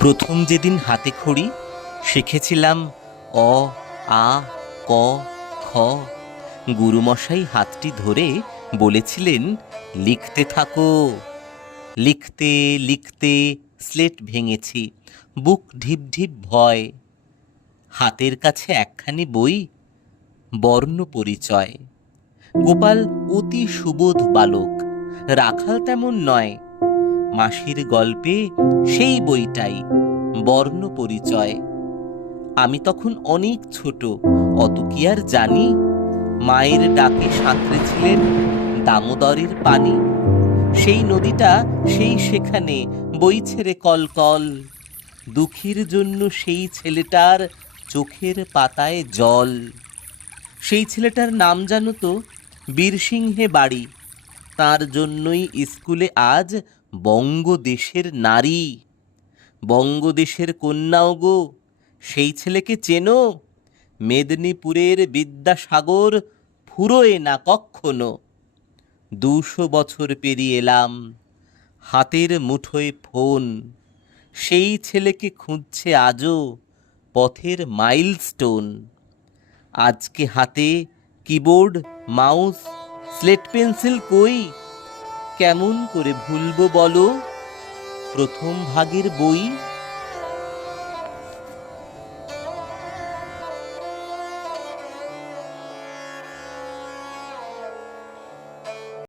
প্রথম যেদিন হাতে খড়ি, শিখেছিলাম অ, আ, ক, খ। গুরুমশাই হাতটি ধরে বলেছিলেন, লিখতে থাকো। লিখতে লিখতে স্লেট ভেঙেছি। বুক ঢিপ ঢিপ ভয়। হাতের কাছে একখানি বই, বর্ণ পরিচয়। গোপাল অতি সুবোধ বালক। রাখাল তেমন নয়। মাসির গল্পে সেই বইটাই, বর্ণ পরিচয়। আমি তখন অনেক ছোট, অত কি আর জানি? মায়ের ডাকে সাঁতরেছিলেন দামোদরের পানি। সেই নদীটা সেই সেখানে বই ছেড়ে কলকল কল। দুঃখীর জন্য সেই ছেলেটার চোখের পাতায় জল। সেই ছেলেটার নাম জানো তো? বীরসিংহে বাড়ি। তার জন্যই স্কুলে আজ বঙ্গদেশের নারী। বঙ্গদেশের কন্যাও গো, সেই ছেলেকে চেনো? মেদিনীপুরের বিদ্যাসাগর ফুরোয় না কক্ষনো? দুশো বছর পেরিয়ে এলাম, হাতের মুঠোয় ফোন। সেই ছেলেকে খুঁজছে আজও পথের মাইলস্টোন। আজকে হাতে কিবোর্ড, মাউস স্লেট পেন্সিল কই? কেমন করে ভুলবো বলো? প্রথম ভাগের বই